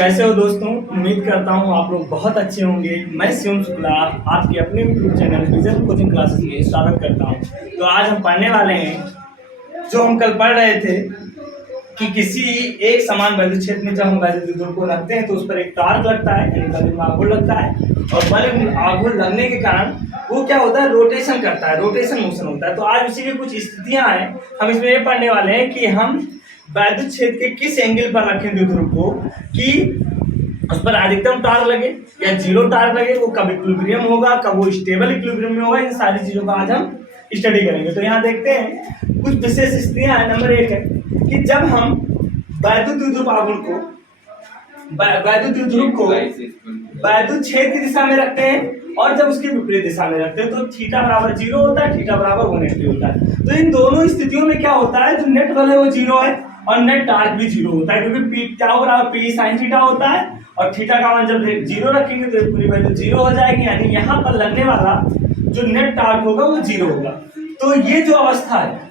कैसे हो दोस्तों। उम्मीद करता हूँ आप लोग बहुत अच्छे होंगे। मैं शिवम शुक्ला आपके अपने YouTube channel vision coaching classes में स्वागत करता हूँ। तो आज हम पढ़ने वाले हैं जो हम कल पढ़ रहे थे कि किसी एक समान वैद्युत क्षेत्र में जब हम वैद्युत ध्रुव को रखते हैं तो उस पर एक टॉर्क लगता है, यानी बल आघूर्ण लगता है, और बल आघूर्ण लगने के कारण वो क्या होता है, रोटेशन करता है, रोटेशन मोशन होता है। तो आज उसी की कुछ स्थितियां हैं, हम इसमें ये पढ़ने वाले हैं कि हम वैद्युत क्षेत्र के किस एंगल पर रखें ध्रुव को कि उस पर अधिकतम टॉर्क लगे या जीरो टॉर्क लगे, वो कब इक्विलिब्रियम होगा, कब वो स्टेबल इक्विलिब्रियम में होगा। इन सारी चीजों का आज हम स्टडी करेंगे। तो यहाँ देखते हैं कुछ विशेष स्थितियां हैं। नंबर 1 है कि जब हम वैद्युत ध्रुव आघूर्ण को वैद्युत क्षेत्र की दिशा में रखते हैं और जब उसकी विपरीत दिशा में रखते हैं तो थीटा बराबर 0 होता है, थीटा बराबर 180 होता है। तो इन दोनों स्थितियों में क्या होता है, जो नेट बल है वो 0 है और नेट टॉर्क भी 0 होता है, क्योंकि पी टाउ बराबर पी साइन थीटा होता है और थीटा का मान जब 0 रखेंगे तो पूरी वैल्यू 0 हो जाएगी, यानी यहाँ पर लगने वाला जो नेट टॉर्क होगा वो 0 होगा। तो ये जो अवस्था है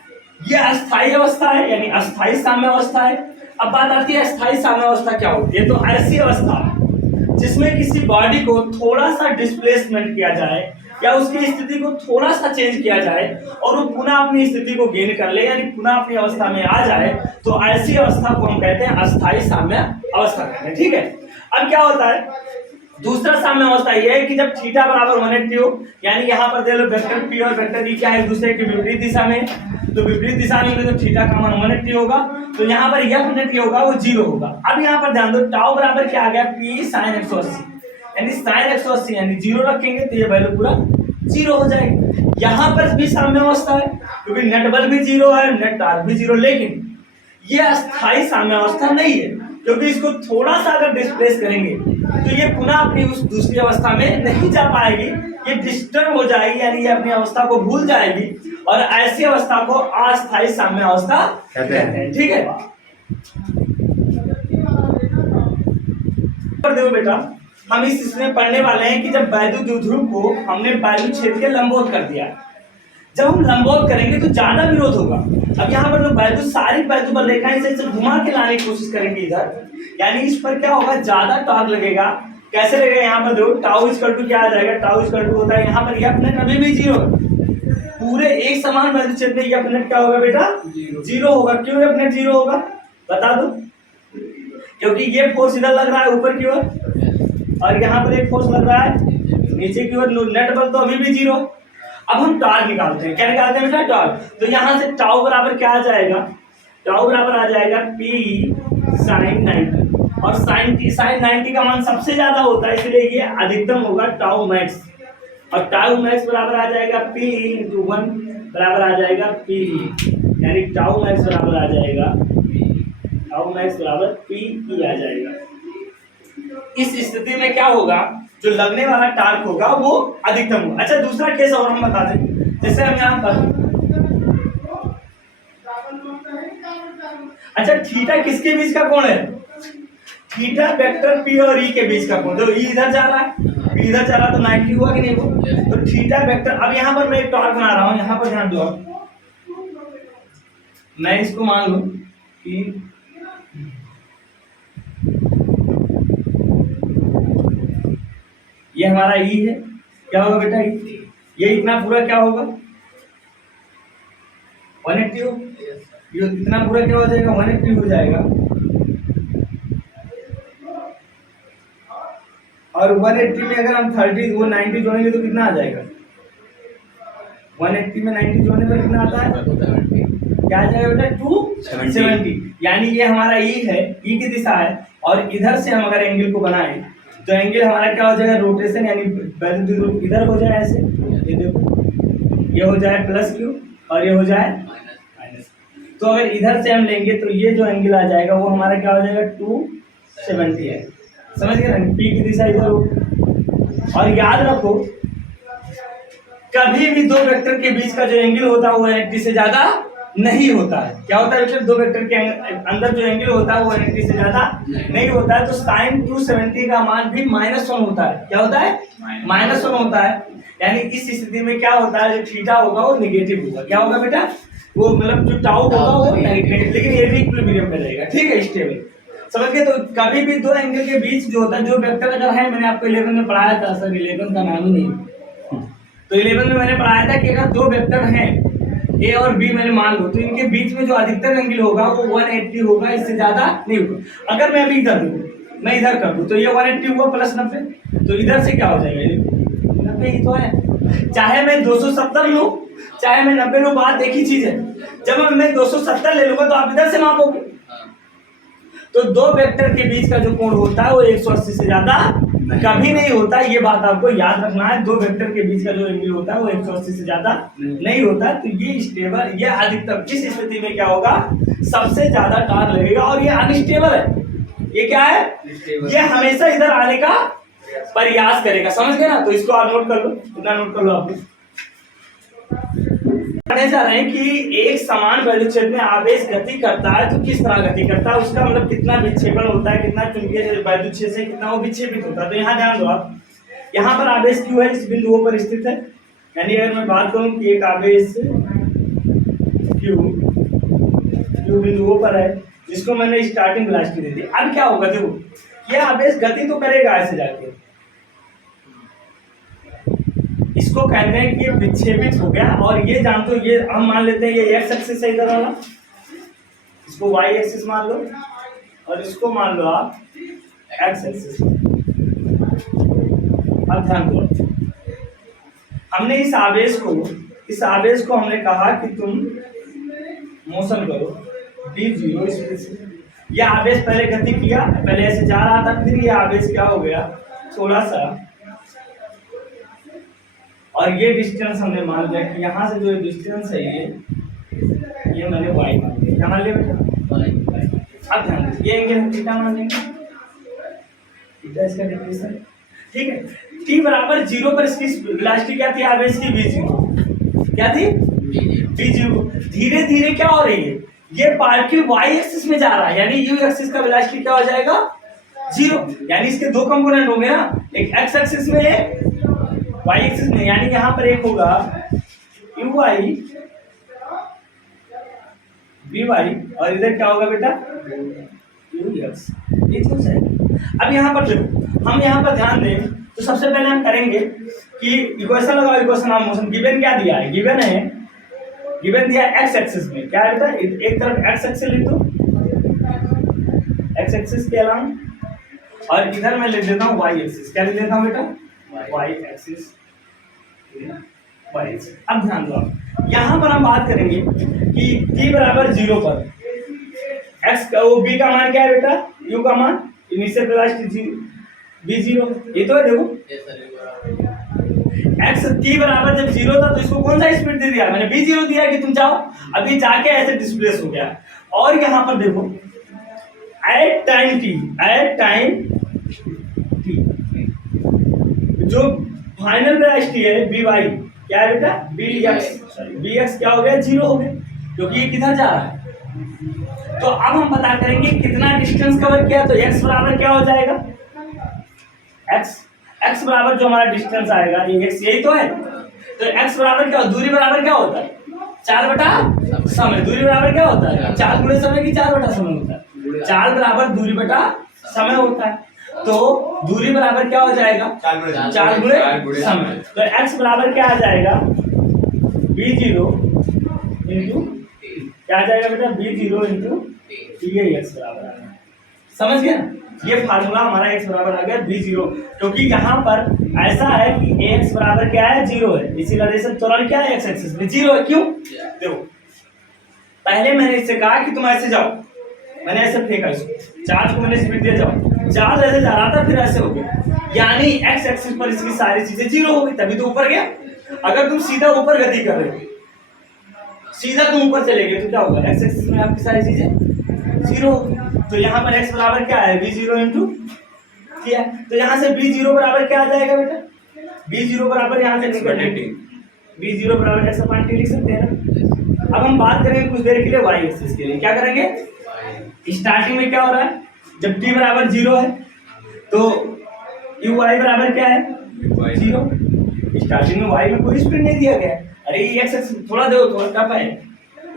ये अस्थायी अवस्था है, यानी अस्थायी साम्य अवस्था है। अब बात आती है अस्थायी साम्य अवस्था क्या होती है। तो ऐसी अवस्था जिसमें किसी बॉडी को थोड़ा सा डिस्प्लेसमेंट किया जाए या उसकी स्थिति को थोड़ा सा चेंज किया जाए और वो पुनः अपनी स्थिति को गेन कर ले, यानी पुनः अपनी अवस्था में आ जाए, तो ऐसी अवस्था को हम कहते हैं अस्थायी साम्य अवस्था कहते हैं। ठीक है। अब क्या होता है, दूसरा साम्य अवस्था यह है कि जब थीटा बराबर 180 हो, यानी यहाँ पर दे लो वेक्टर पी और वेक्टर ई क्या है, एक दूसरे की विपरीत दिशा में, तो विपरीत दिशा में तो थीटा का मान 180 होगा, तो यहाँ पर यह 180 होगा वो 0 होगा। अब यहाँ पर ध्यान दो टाउ बराबर क्या आ गया, पी साइन 180, यानी साइन 180 यानी 0 रखेंगे तो ये वैल्यू पूरा 0 हो जाएगी। यहाँ पर भी साम्य अवस्था है क्योंकि नेट बल भी 0 है, नेट टॉर्क भी 0, लेकिन ये अस्थायी साम्य अवस्था नहीं है, क्योंकि इसको थोड़ा सा अगर डिस्प्लेस करेंगे तो ये पुनः अपनी उस दूसरी अवस्था में नहीं जा पाएगी, ये डिस्टर्ब हो जाएगी, यानी ये अपनी अवस्था को भूल जाएगी और ऐसी अवस्था को अस्थायी साम्य अवस्था कहते हैं। ठीक है। देखो बेटा, हम इसमें पढ़ने वाले हैं कि जब वैद्युत ध्रुव को हमने वैद्युत क्षेत्र के लंबवत कर दिया, जब हम लंबवत करेंगे तो ज्यादा विरोध होगा। अब यहाँ पर वैद्युत सारी वैद्युत बल रेखाएं से घुमा के लाने की कोशिश करेंगे इधर, यानी इस पर क्या होगा, ज्यादा टॉर्क लगेगा। कैसे लगेगा, यहाँ पर देखो टाउ इक्वल टू क्या आ जाएगा, टाउ इक्वल टू होता है यहाँ पर एफ नेट अभी भी 0, पूरे एक समान वैद्युत क्षेत्र में एफ नेट क्या होगा बेटा, 0 होगा। क्यों एफ नेट 0 होगा बता दो, क्योंकि ये फोर्स इधर लग रहा है ऊपर की ओर और यहाँ पर एक फोर्स लग रहा है नीचे की ओर, नेट बल तो अभी भी 0। अब हम टॉर्क निकालते हैं, क्या निकालते हैं बेटा, टॉर्क। तो यहाँ से टाउ बराबर क्या आ जाएगा, टाउ बराबर आ जाएगा पी साइन 90, और साइन 90 का मान सबसे ज्यादा होता है, इसलिए ये अधिकतम होगा टाउ मैक्स, और टाउ मैक्स बराबर आ जाएगा पी इंटू 1 बराबर आ जाएगा पी, यानी टाउ मैक्स बराबर आ जाएगा, टाउ मैक्स बराबर पी ई आ जाएगा। इस स्थिति में क्या होगा, जो लगने वाला टार्क होगा वो अधिकतम होगा। अच्छा, दूसरा केस और हम बता दें, जैसे हम यहाँ पर, अच्छा थीटा किसके बीच का कोण है, थीटा वेक्टर पी और ई के बीच का कोण। तो ई इधर जा रहा है, पी इधर जा रहा, तो 90 हुआ कि नहीं हुआ। तो थीटा वेक्टर, अब यहाँ पर मैं एक टॉर्क बना रहा हूँ, यहाँ पर ध्यान दो, मैं इसको मान लूं कि ये हमारा ई है, क्या होगा बेटा ई, ये इतना पूरा क्या होगा 180 हो, ये इतना पूरा क्या हो जाएगा 180 हो जाएगा, और 180 में अगर हम 30 वो 90 जोड़ेंगे तो कितना आ जाएगा, 180 में 90 जोड़ने पर कितना आता है, क्या आ जाएगा बेटा 270, यानी ये हमारा ई है, ई की दिशा है, और इधर से हम अगर एंगल को बनाएं तो एंगल हमारा क्या हो जाएगा, रोटेशन, यानी वैद्युत ध्रुव इधर हो जाए ऐसे, ये देखो ये हो जाए प्लस क्यू और ये हो जाए माइनस। तो अगर इधर से हम लेंगे तो ये जो एंगल आ जाएगा वो हमारा क्या हो जाएगा 270 है, समझ गए ना, पी की दिशा इधर हो। और याद रखो कभी भी दो वेक्टर के बीच का जो एंगल होता है वो 180 से ज्यादा नहीं होता है। क्या होता है बेटा, दो वेक्टर के अंदर जो एंगल होता है वो 180 से ज्यादा नहीं होता है। तो साइन 270 का मान भी -1 होता है। क्या होता है, -1 होता है। यानी इस स्थिति में क्या होता है, जो थीटा होगा वो नेगेटिव होगा। क्या होगा बेटा, वो मतलब जो टाउ होगा वो नेगेटिव, लेकिन ये भी इक्विलिब्रियम में रहेगा, ठीक है, स्टेबल। समझ गए। तो कभी भी दो एंगल के बीच जो होता है, जो वेक्टर अगर है, मैंने आपको 11 में पढ़ाया था, सर 11 का नाम ही नहीं, तो 11 में मैंने पढ़ाया था कि अगर दो वेक्टर हैं ए और बी, मैंने मान लो, तो इनके बीच में जो अधिकतम एंगल होगा वो 180 होगा, इससे ज्यादा नहीं होगा। अगर मैं अभी इधर दूँ, मैं इधर कर दूँ, तो ये 180 हुआ प्लस 90, तो इधर से क्या हो जाएगा, 90 ही तो है। चाहे मैं 270 लूँ, चाहे मैं 90 लूँ, बात एक ही चीज है। जब मैं 270 ले लूंगा तो आप इधर से मापोगे, तो दो वेक्टर के बीच का जो कोण होता है वो 180 से ज्यादा कभी नहीं होता। ये बात आपको याद रखना है। दो वेक्टर के बीच का जो एंगल होता है वो 180 से ज्यादा नहीं होता। तो ये स्टेबल, ये अधिकतम, इस स्थिति में क्या होगा, सबसे ज्यादा टार लगेगा। और ये अनस्टेबल है, ये क्या है, ये हमेशा इधर आने का प्रयास करेगा। समझ गए ना। तो इसको आप नोट कर लो, इतना नोट कर लो। आप जा रहे हैं कि एक समान वैद्युत क्षेत्र में आवेश गति करता है, तो किस तरह गति करता है, उसका मतलब कितना विक्षेपण होता है, कितना चुंबकीय वैद्युत क्षेत्र से कितना वो विक्षेपित होता है। तो यहाँ ध्यान दो आप, यहाँ पर आवेश क्यू है, इस बिंदुओं पर स्थित है। यानी अगर मैं बात करूं कि एक आवेश क्यू बिंदुओं पर है, जिसको मैंने स्टार्टिंग वेलोसिटी दे दी। अब क्या होगा, देखो ये आवेश गति तो करेगा ऐसे जाके, इसको कहते हैं कि विक्षेपित हो गया। और ये जानते हो, ये हम मान लेते हैं ये एक्स एक्सिस है इधर वाला, इसको वाई एक्सिस मान लो, और इसको मान लो आप एक्स एक्सिस। अब ध्यान दो, हमने इस आवेश को हमने कहा कि तुम मोशन करो d0 स्पीड से। ये आवेश पहले गति किया, पहले ऐसे जा रहा था, फिर ये आवेश क्या हो गया, थोड़ा सा, और ये डिस्टेंस हमने मान लिया कि यहाँ से जो डिस्टेंस है ये मैंने y मान लिया। क्या मान लिया बेटा, अब ध्यान दीजिए, ये एंगल थीटा मान लेंगे, थीटा इसका डेफिनेशन, ठीक है। t बराबर 0 पर इसकी वेलोसिटी क्या थी, आवेश की v0 क्या थी, v0। धीरे धीरे क्या हो रही है, ये पार्टिकल y एक्सिस में जा रहा है, यानी u एक्सिस का वेलोसिटी क्या हो जाएगा, 0। यानी इसके दो कंपोनेंट होंगे ना, एक x एक्सिस में है, y एक्सिस में। यानी यहाँ पर एक होगा uy vy, और इधर क्या होगा बेटा, ux। ये तो है। अब यहाँ पर देखो, हम यहाँ पर ध्यान दें तो सबसे पहले हम करेंगे कि इक्वेशन लगाओ, इक्वेशन ऑफ मोशन। गिवन क्या दिया है, गिवन दिया x एक्सिस में क्या है बेटा, एक तरफ x एक्सिस लिख दो, x एक्सिस के अलावा, और इधर मैं लिख देता हूँ y एक्सिस। क्या लिख देता हूँ बेटा, y एक्सिस। अब ध्यान दो, यहाँ पर हम बात करेंगे कि t बराबर 0 पर x का वो b का मान क्या है बेटा, u का मान, इनिशियल वेलोसिटी v0, ये तो है। देखो x t बराबर जब 0 था तो इसको कौन सा स्पीड दे दिया, मैंने v0 दिया कि तुम जाओ, अभी जाके ऐसे डिस्प्लेस हो गया। और यहाँ पर देखो एट टाइम t जो फाइनल वेलोसिटी है vy क्या है बेटा, bx क्या हो गया, 0 हो गया, क्योंकि ये किधर जा रहा है। तो अब हम पता करेंगे कितना डिस्टेंस कवर किया, तो x बराबर क्या हो जाएगा, x बराबर जो हमारा डिस्टेंस आएगा, ये x यही तो है। तो x बराबर क्या, दूरी बराबर क्या होता है, 4 बटा समय। दूरी बराबर क्या होता है, 4 गुणे समय की 4 बटा समय होता है। 4 बराबर दूरी बटा समय होता है। तो दूरी बराबर क्या हो जाएगा, 4 गुणे समय। तो x बराबर क्या आ जाएगा, v0 इंटू क्या आ जाएगा बेटा, v0 इंटू x बराबर आ गया। समझ गया, ये फार्मूला हमारा x बराबर आ गया v0, क्योंकि यहाँ पर ऐसा है कि ax बराबर क्या है, 0 है, इसी वजह से त्वरण क्या है, x एक्सिस में 0 है। क्यों, देखो पहले मैंने इससे कहा कि तुम ऐसे जाओ, मैंने ऐसे फेंका इसको, चार्ज को मैंने स्पीड दिया, जाओ, चार्ज ऐसे जा रहा था, फिर ऐसे हो गया, यानी x एक्सिस पर इसकी सारी चीजें 0 हो गई, तभी तो ऊपर गया। अगर तुम सीधा ऊपर गति कर रहे हो, सीधा तुम ऊपर चले गए, तो क्या होगा, x एक्सिस में आपकी सारी चीजें 0 होगी। तो यहाँ पर x बराबर क्या है, v0 इंटू किया, तो यहाँ से v0 बराबर क्या आ जाएगा बेटा, v0 बराबर यहाँ से v0 बराबर x अपॉन t लिख सकते हैं ना। अब हम बात करेंगे कुछ देर के लिए y एक्सिस के लिए, क्या करेंगे, स्टार्टिंग में क्या हो रहा है, जब t बराबर 0 है तो uy बराबर क्या है, 0। स्टार्टिंग में y में कोई स्पीड नहीं दिया गया है। अरे ये x एक्सिस थोड़ा देखो, थोड़ा टफ है,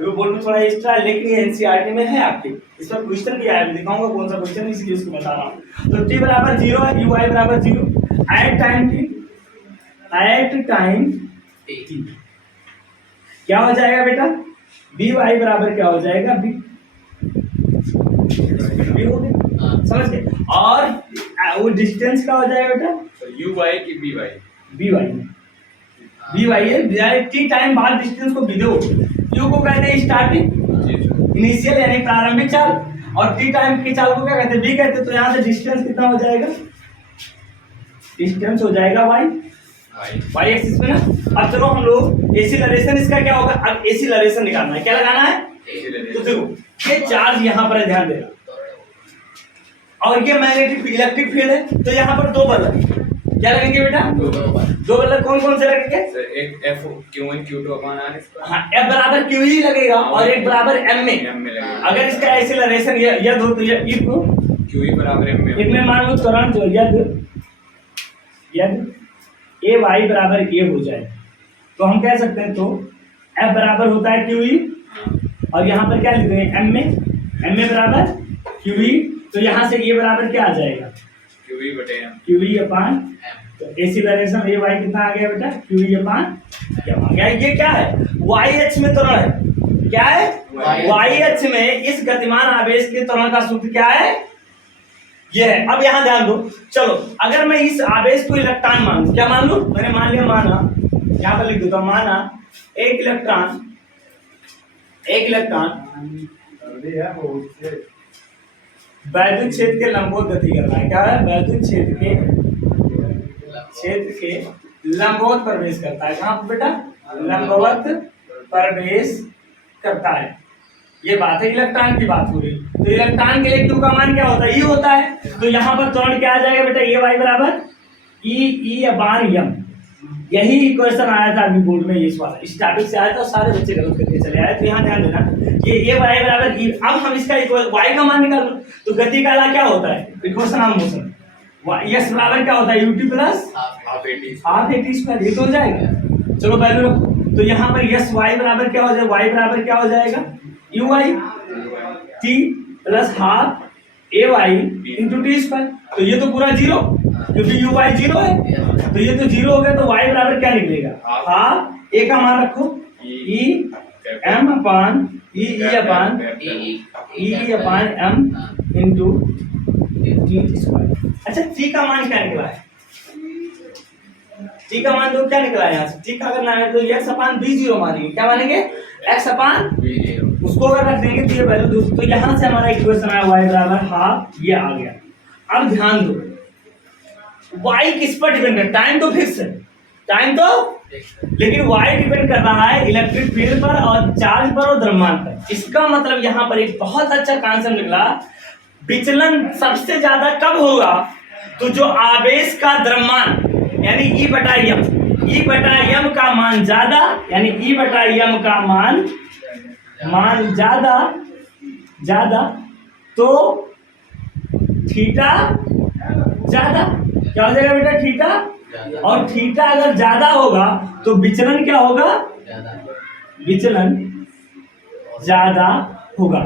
वो बोर्ड में थोड़ा एक्स्ट्रा लेकिन ये एनसीईआरटी में है आपके, इस पर क्वेश्चन भी आया, दिखाऊंगा कौन सा क्वेश्चन, इसलिए उसको बता रहा हूँ। तो t बराबर 0 है, u i बराबर 0 at time t, at time t क्या हो जाएगा बेटा, b y बराबर क्या हो जाएगा, b हो गया, समझ गए। और वो डिस्टेंस क्या हो जाएगा बेटा, यू वाई की बी वाई, बी वाई है, टी टाइम बाद डिस्टेंस को भी दो, यू को कहते हैं स्टार्टिंग इनिशियल यानी प्रारंभिक चाल, और टी टाइम की चाल को क्या कहते हैं, बी कहते हैं। तो यहाँ से डिस्टेंस कितना हो जाएगा, डिस्टेंस हो जाएगा वाई एक्सिस में ना। अब चलो हम लोग एक्सीलरेशन इसका क्या होगा, अब एक्सीलरेशन निकालना है, क्या लगाना है, तो देखो ये चार्ज यहाँ पर है, ध्यान देना, और ये मैग्नेटिक इलेक्ट्रिक फील्ड है, तो यहाँ पर दो बल क्या लगेंगे बेटा, दो बल कौन कौन से लगेंगे, एक F Q1 Q2 upon R, हाँ एफ बराबर क्यू ही लगेगा, और एक बराबर एम में लगेगा। अगर इसका एक्सीलरेशन यद हो तो यद क्यू ही बराबर एम में, इनमें मान लो त्वरण जो यद ए वाई बराबर ए हो जाए, तो हम कह सकते हैं, तो एफ बराबर होता है क्यू ई, और यहाँ पर क्या लिख रहे हैं एम में बराबर क्यू ई, तो यहाँ से ये बराबर क्या आ जाएगा, क्यू ई अपान, तो एक्सीलरेशन ए वाई कितना आ गया बेटा, क्यू ई अपान क्या आ गया, ये क्या है, वाई एच में त्वरण है, क्या है, वाई एच में इस गतिमान आवेश के त्वरण का सूत्र क्या है, ये है। अब यहाँ ध्यान दो, चलो अगर मैं इस आवेश को इलेक्ट्रॉन मान लूं, क्या मान लूं, मैंने मान लिया, माना, यहाँ पर लिख देता हूं, माना एक इलेक्ट्रॉन वैद्युत क्षेत्र के लंबवत गति कर रहा है, क्या है, वैद्युत क्षेत्र के लंबवत प्रवेश करता है, कहाँ पर बेटा, लंबवत प्रवेश करता है, ये बात है, इलेक्ट्रॉन की बात हो रही। तो इलेक्ट्रॉन के लिए क्यू का मान क्या होता है, ई होता है, तो यहाँ पर त्वरण क्या आ जाएगा बेटा, ए वाई बराबर ई अपान एम, यही इक्वेशन आया था अभी बोर्ड में, इस वाला स्टैटिक से आया था, सारे बच्चे गलत करके चले आए, तो यहाँ ध्यान देना, ये ए वाई बराबर ई। अब हम इसका वाई का मान निकाल, तो गति का क्या होता है, इक्वेशन ऑफ मोशन, यस बराबर क्या होता है, UT plus half eighty square, ये तो हो जाएगा, चलो वैल्यू रखो, तो यहाँ पर यस वाई बराबर क्या हो जाएगा, वाई बराबर क्या हो जाएगा, u y t plus half a y into t square, तो ये तो पूरा जीरो, क्योंकि यू वाई जीरो है, तो ये तो जीरो हो गया, तो वाई बराबर क्या निकलेगा, हाफ ए का मान रखो, ई एम अपान ई अपान एम इंटू टी स्क्वायर। अच्छा टी का मान क्या निकला है, टी का मान तो क्या निकला है यहाँ से, टी का अगर ना है तो एक्स अपान बी जीरो मानेंगे, क्या मानेंगे, एक्स अपान, उसको अगर रख देंगे तो ये वैल्यू, तो यहाँ से हमारा इक्वेशन आया y बराबर हाफ, ये आ गया। अब ध्यान दो, y किस पर डिपेंड करता है, टाइम तो फिक्स है, टाइम तो, लेकिन y डिपेंड कर रहा है इलेक्ट्रिक फील्ड पर और चार्ज पर और द्रव्यमान पर। इसका मतलब यहाँ पर एक बहुत अच्छा कॉन्सेप्ट निकला, विचलन सबसे ज्यादा कब होगा, तो जो आवेश का द्रव्यमान यानी ई बटा एम का मान ज्यादा, यानी ई बटा एम का मान ज्यादा तो थीटा ज्यादा, क्या हो जाएगा बेटा, थीटा, और थीटा अगर ज्यादा होगा तो विचलन क्या होगा, विचलन ज्यादा होगा।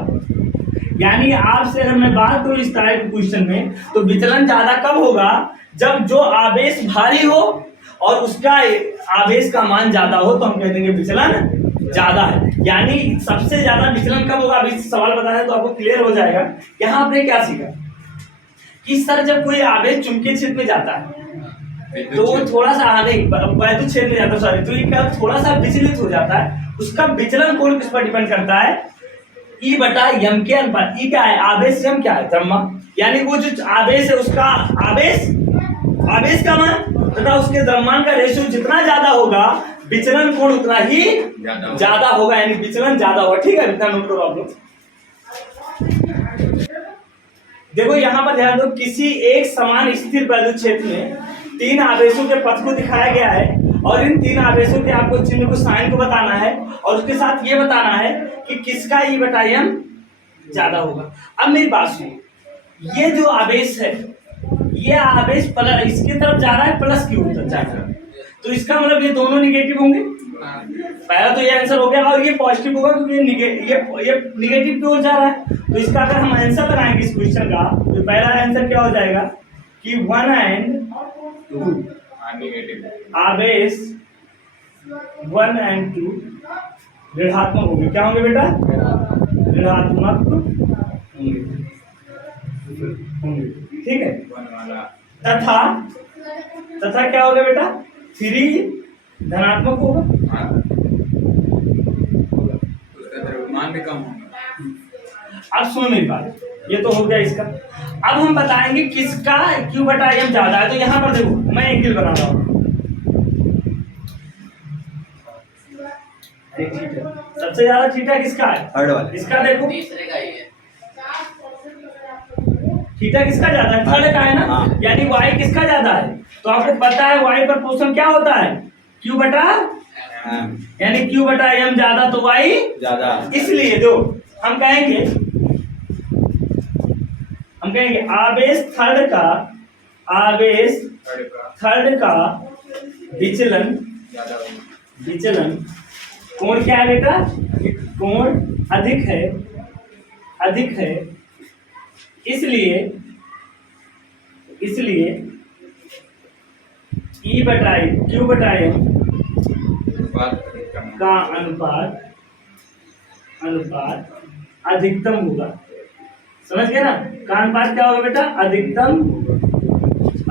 यानी आपसे अगर मैं बात करूं इस तरह के क्वेश्चन में, तो विचलन ज्यादा कब होगा, जब जो आवेश भारी हो और उसका आवेश का मान ज्यादा हो, तो हम कह देंगे विचलन ज्यादा है। यानी सबसे ज्यादा विचलन कब होगा, अभी सवाल बताया तो आपको क्लियर हो जाएगा। यहाँ आपने क्या सीखा कि सर जब कोई आवेश चुंबकीय क्षेत्र में जाता है तो वो थोड़ा सा वैद्युत क्षेत्र में जाता है, सॉरी, तो ये क्या थोड़ा सा विचलित हो जाता है, उसका विचलन कोण किस पर डिपेंड करता है, ई बटा एम के अनुपात। ई क्या है, आवेश, एम क्या है, द्रव्यमान, यानी वो जो आवेश है उसका आवेश का मान तथा उसके द्रव्यमान का रेशियो जितना ज्यादा होगा, विचलन कोण उतना ही ज्यादा होगा, यानी विचलन ज्यादा होगा। ठीक है, इतना नोट करो आप लोग। देखो यहाँ पर ध्यान दो, किसी एक समान स्थिर वैद्युत क्षेत्र में तीन आवेशों के पथ को दिखाया गया है, और इन तीन आवेशों के आपको चिन्ह को, साइन को बताना है, और उसके साथ ये बताना है कि किसका ई बटा एम ज्यादा होगा। अब मेरी बात सुनो, ये जो आवेश है, ये आवेश प्लस इसकी तरफ जा रहा है, प्लस की तरफ जा रहा है, तो इसका मतलब ये दोनों निगेटिव होंगे, पहला तो ये आंसर हो गया, और ये पॉजिटिव होगा क्योंकि ये निगेटिव की ओर जा रहा है। तो इसका अगर हम आंसर लगाएंगे इस क्वेश्चन का, तो पहला आंसर क्या हो जाएगा कि 1 and 2 नेगेटिव आवेश 1 and 2 ऋणात्मक होंगे। क्या होंगे बेटा? ऋणात्मक होंगे। ठीक है, तथा तथा क्या होगा बेटा? 3 धनात्मक होगा। उसका द्रव्यमान भी कम होगा। अब सुनो मेरी बात, ये तो हो गया इसका। अब हम बताएंगे किसका Q बटा M ज्यादा है। तो यहाँ पर देखो, मैं एक बना रहा हूँ। सबसे ज्यादा थीटा किसका है? थर्ड वाला। इसका देखो, तीसरे का ही है। थीटा किसका ज्यादा है? थर्ड का है ना। हाँ। यानी y किसका ज्यादा है? तो आपको पता है y पर पोषण क्या होता है? Q बटा, यानी Q बटा M ज्यादा तो y ज्यादा। इसलिए दो हम कहेंगे आवेश थर्ड का विचलन ज्यादा होगा। विचलन कोण क्या है बेटा? कोण अधिक है इसलिए E बटा Q बटा M का अनुपात अधिकतम होगा। समझ गए ना? का अनुपात क्या होगा बेटा? अधिकतम।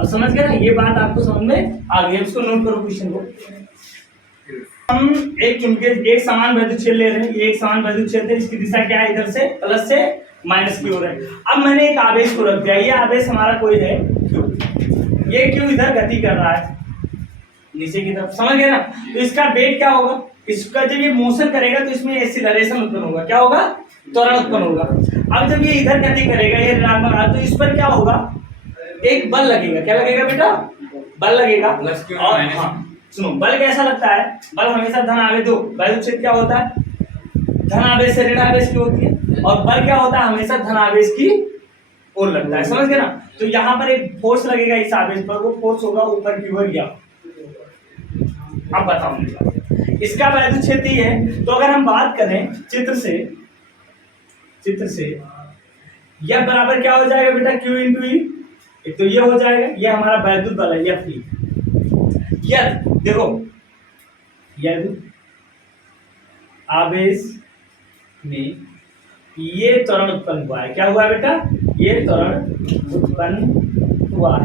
अब समझ गए ना? ये बात आपको समझ में आ गई। इसको नोट करो क्वेश्चन को। हम एक चुंबकीय एक समान वैद्युत क्षेत्र ले रहे हैं। ये एक समान वैद्युत क्षेत्र है, इसकी दिशा क्या है? इधर से प्लस से माइनस की ओर है। अब मैंने एक आवेश को रख दिया। ये आवेश हमारा कोई है Q। ये Q इधर गति कर रहा है नीचे की तरफ। समझ गए ना? तो इसका वेग क्या होगा? इसका जब ये मोशन करेगा तो इसमें एक्सीलरेशन उत्पन्न होगा। क्या होगा? त्वरण उत्पन्न होगा। अब जब ये इधर गति करेगा, ये ऋणात्मक, तो इस पर क्या होगा? एक बल लगेगा। क्या लगेगा बेटा? बल लगेगा। प्लस Q और माइनस। हाँ, सुनो, बल कैसा लगता है? बल हमेशा धन आवेश दो। वैद्युत क्षेत्र क्या होता है? धन आवेश से ऋण आवेश की होती है, और बल क्या होता है? हमेशा धन आवेश की ओर लगता है। समझ गए ना? तो यहाँ पर एक फोर्स लगेगा इस आवेश पर, वो फोर्स होगा ऊपर की ओर। या अब बताओ, इसका वैद्युत क्षेत्र ही है। तो अगर हम बात करें चित्र से यह बराबर क्या हो जाएगा बेटा? Q इंटू ई। एक तो ये हो जाएगा, ये हमारा वैद्युत बल है F। यदि देखो, यदि आवेश में ये त्वरण उत्पन्न हुआ है। क्या हुआ है बेटा? ये त्वरण उत्पन्न हुआ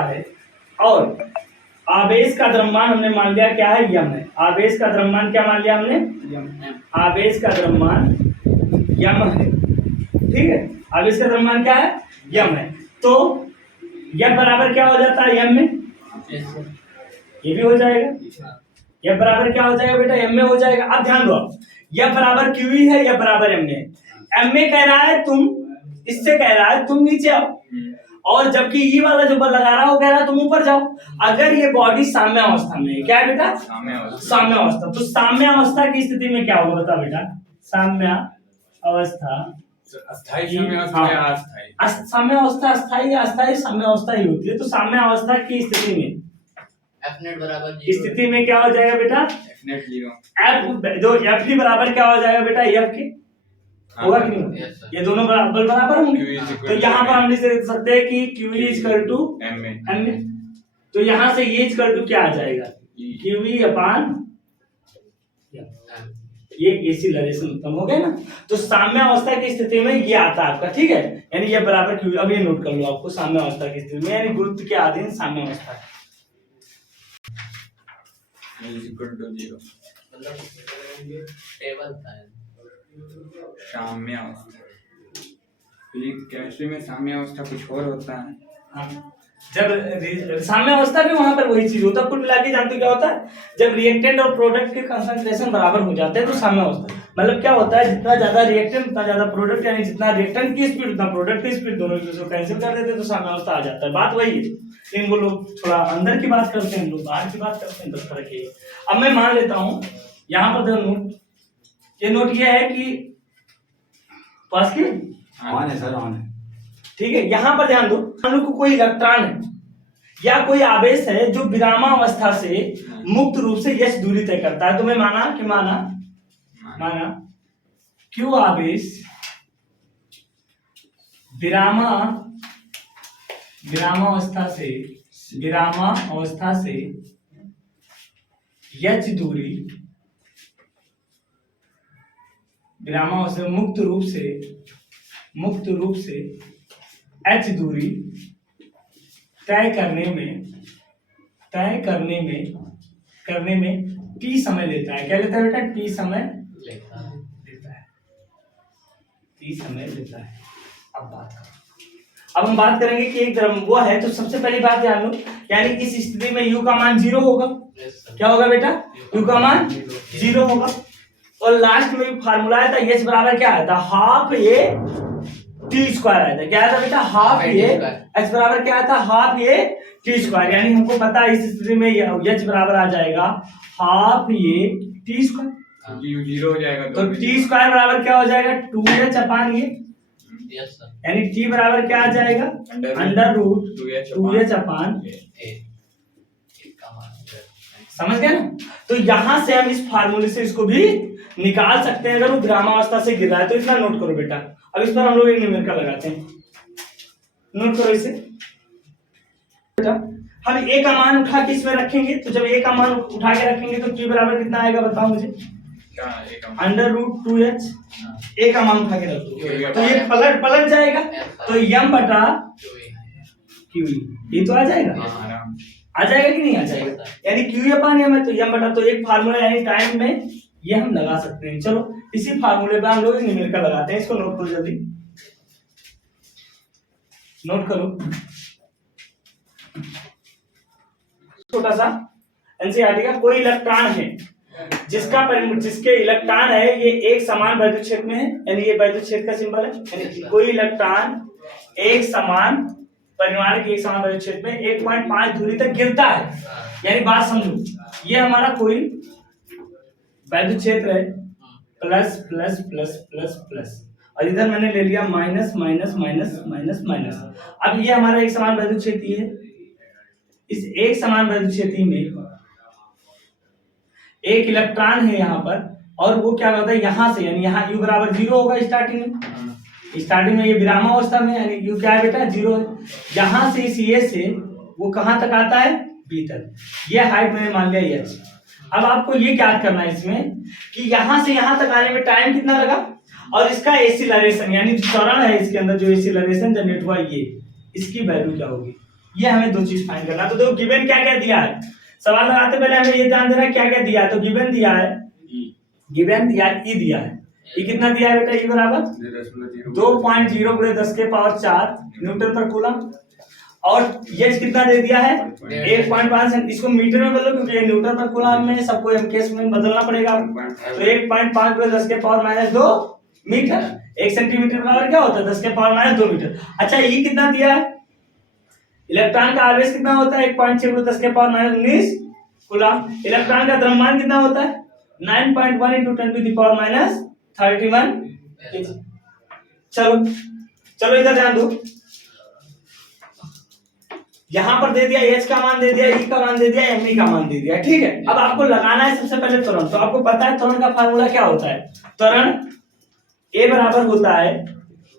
है और आवेश का द्रव्यमान हमने मान लिया क्या है? यम है। आवेश का द्रव्यमान क्या मान लिया हमने? आवेश का द्रव्यमान यम है। ठीक है, आवेश का द्रव्यमान क्या है? यम है। तो यह बराबर क्या हो जाता है? यम में। ये भी हो जाएगा। यह बराबर क्या हो जाएगा बेटा? एम में हो जाएगा। अब ध्यान दो, यह बराबर क्यू है, यह बराबर एम में। एम में कह रहा है तुम, इससे कह रहा है तुम नीचे आओ, और जबकि ई वाला जो बल लगा रहा है वो कह रहा है तुम ऊपर जाओ। अगर ये बॉडी साम्य अवस्था में है, क्या है बेटा? साम्य अवस्था। तो साम्य अवस्था की स्थिति में क्या होगा बता बेटा? साम्य अवस्था, अस्थायी साम्य अवस्था या अस्थायी? साम्य अवस्था अस्थायी या अस्थायी साम्य अवस्था ही होती है। तो साम्य अवस्था की स्थिति में F नेट बराबर 0। स्थिति में क्या हो जाएगा बेटा? F net 0। F जो F भी बराबर क्या हो जाएगा बेटा? F के होगा कि नहीं? Yes, sir। ये दोनों बराबर बराबर होंगे। Q is equal तो to यहाँ पर M। हम लिख सकते हैं कि Q is equal to M में M। तो यहाँ से ये इक्वल टू क्या आ जाएगा? QE अपान ये एक्सीलरेशन उत्पन्न हो गया ना। तो साम्य अवस्था की स्थिति में ये आता है आपका। ठीक है, यानी ये बराबर क्यू। अब ये नोट कर लो आपको, साम्य अवस्था की स्थिति में यानी गुरुत्व के अधीन साम्य अवस्था है। is equal to 0। मतलब टेबल था। साम्य अवस्था, केमिस्ट्री में साम्य अवस्था कुछ और होता है। हाँ, जब साम्य अवस्था भी वहां पर वही चीज होता है। कुल मिला के जानते हो क्या होता है? जब रिएक्टेंट और प्रोडक्ट के कंसंट्रेशन बराबर हो जाते हैं तो साम्य अवस्था। मतलब क्या होता है? जितना ज्यादा रिएक्टेंट उतना ज्यादा प्रोडक्ट, यानी जितना रिएक्टेंट की स्पीड उतना प्रोडक्ट की स्पीड, दोनों एक दूसरे को कैंसिल कर देते हैं तो साम्य अवस्था आ जाता है। बात वही है, लेकिन वो लोग थोड़ा अंदर की बात करते हैं, लोग बाहर की बात करते हैं, तो फर्क है। अब मैं मान लेता हूँ यहाँ पर नोट, ये नोट किया है कि पास की ऑन है सर, ऑन है। ठीक है। यहाँ पर ध्यान दो, अणु को कोई इलेक्ट्रॉन है, या कोई आवेश है जो विरामावस्था से मुक्त रूप से यश दूरी तय करता है। तो मैं माना क्यू आवेश विरामावस्था से यच दूरी विरामावस्था मुक्त रूप से एच दूरी तय करने में टी समय लेता है। क्या लेता है बेटा? टी समय लेता है। अब हम बात करेंगे कि एक द्रव्य वो है, तो सबसे पहली बात ध्यान लो, यानी इस स्थिति में u का मान 0 होगा। क्या होगा बेटा? u का मान 0 होगा। और लास्ट में फार्मूला आया था h बराबर क्या आया था? हाफ ए टी स्क्वायर आया था। क्या आया था बेटा? हाफ ए। h बराबर क्या आया था? Half A T square. यानी हमको पता है इस स्थिति में h बराबर आ जाएगा half A T square. u 0 हो जाएगा तो टी स्क्वायर बराबर क्या हो जाएगा? 2h अपान ये। यानी t बराबर क्या आ जाएगा? अंडर रूट 2h अपान। समझ गए ना? तो यहां से हम इस फार्मूले से इसको भी निकाल सकते हैं अगर वो विरामावस्था से गिर रहा है। तो इतना नोट करो बेटा। अब इस पर हम लोग एक न्यूमेरिकल लगाते हैं। नोट करो इसे बेटा। हम a का मान उठा के इसमें रखेंगे। तो जब a का मान उठा के रखेंगे तो t बराबर कितना आएगा बताओ मुझे? Under root 2h। a का मान उठा के रख दो तो ये पलट जाएगा। तो m बटा q ये तो आ जाएगा कि नहीं आ जाएगा? यानी q अपान m है तो m बटा, तो एक फार्मूला यानी टाइम में ये हम लगा सकते हैं। चलो इसी फार्मूले पे हम लोग न्यूमेरिकल लगाते हैं। इसको नोट करो जल्दी, नोट करो। छोटा सा एनसीईआरटी का, कोई इलेक्ट्रॉन है जिसके इलेक्ट्रॉन है ये एक समान वैद्युत क्षेत्र में है, यानी ये वैद्युत क्षेत्र का सिंबल है। यानी कोई इलेक्ट्रॉन एक समान परिमाण के एक समान वैद्युत क्षेत्र में 1.5 दूरी तक गिरता है। यानी बात समझो, ये हमारा कोई वैद्युत क्षेत्र है plus plus plus plus plus, और इधर मैंने ले लिया minus minus minus minus minus. अब ये हमारा एक समान वैद्युत क्षेत्र है। इस एक समान वैद्युत क्षेत्र में एक इलेक्ट्रॉन है यहाँ पर, और वो क्या होता है यहाँ से, यानी यहाँ u बराबर 0 होगा स्टार्टिंग में ये विरामावस्था में, यानी u क्या है बेटा? 0 है। यहाँ से इस a से वो कहाँ तक आता है? b तक। ये हाइट मैंने मान लिया h। अब आपको ये क्या करना है इसमें कि यहाँ से यहाँ तक आने में टाइम कितना लगा, और इसका एक्सीलरेशन यानी जो त्वरण है इसके अंदर जो एक्सीलरेशन जनरेट हुआ ये, इसकी वैल्यू क्या होगी, ये हमें दो चीज फाइंड करना है। तो देखो गिवन क्या क्या दिया है, सवाल लगाते पहले हमें ये जान देना है क्या क्या दिया है। तो गिवन दिया है ई दिया है। ये कितना दिया है बेटा? ई बराबर 2.0 × 10⁴ न्यूटन पर कूलम। और ये कितना दे दिया है? 1.5। इसको मीटर में बदलो क्योंकि ये न्यूटन पर कूलम में सबको एमकेएस में बदलना पड़ेगा। तो 1.5 × 10⁻² मीटर। 1 सेंटीमीटर बराबर क्या होता है? 10⁻² मीटर। अच्छा ये कितना दिया है? इलेक्ट्रॉन का आवेश कितना होता है? 1.6 × 10⁻19 कूलम। इलेक्ट्रॉन का द्रव्यमान कितना होता है? 9.1 × 10⁻31। चलो इधर ध्यान दो। यहां पर दे दिया एच का मान दे दिया, ई का मान दे दिया, एमई का मान दे दिया। ठीक है, अब आपको लगाना है सबसे पहले त्वरण। तो आपको पता है त्वरण का फार्मूला क्या होता है? त्वरण ए बराबर होता है,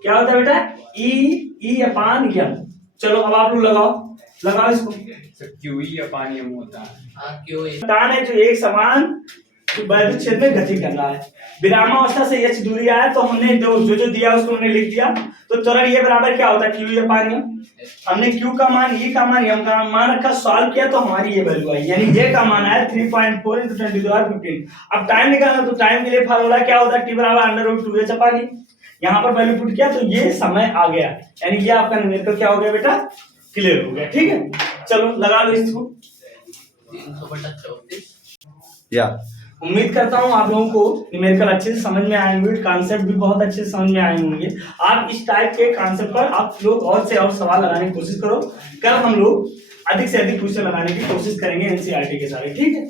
क्या होता है बेटा? ई अपान एम। चलो अब आप लोग लगाओ इसको। QE अपान एम होता है। तान है जो एक समान वैद्युत क्षेत्र में गति कर रहा है। विरामावस्था से एच दूरी आया तो हमने जो दिया उसको हमने लिख दिया। तो त्वरण ये बराबर क्या होता है? QE अपान एम। हमने Q का मान, E का मान, M का मान रखा, सॉल्व किया तो हमारी ये वैल्यू आई, यानी ये का मान आया 3.4 × 10⁻15। अब टाइम निकालना, तो टाइम के लिए फार्मूला क्या होता है? T बराबर √2h अपान। यहाँ पर वैल्यू पुट किया तो ये समय आ गया, यानी ये आपका न्यूमेरिकल क्या हो गया बेटा? क्लियर हो गया। ठीक है, चलो लगा लो इसको। 334। उम्मीद करता हूँ आप लोगों को न्यूमेरिकल अच्छे से समझ में आए होंगे, कॉन्सेप्ट भी बहुत अच्छे से समझ में आए होंगे। आप इस टाइप के कॉन्सेप्ट पर आप लोग और से और सवाल लगाने की कोशिश करो। कल हम लोग अधिक से अधिक क्वेश्चन लगाने की कोशिश करेंगे एनसीईआरटी के सारे। ठीक है।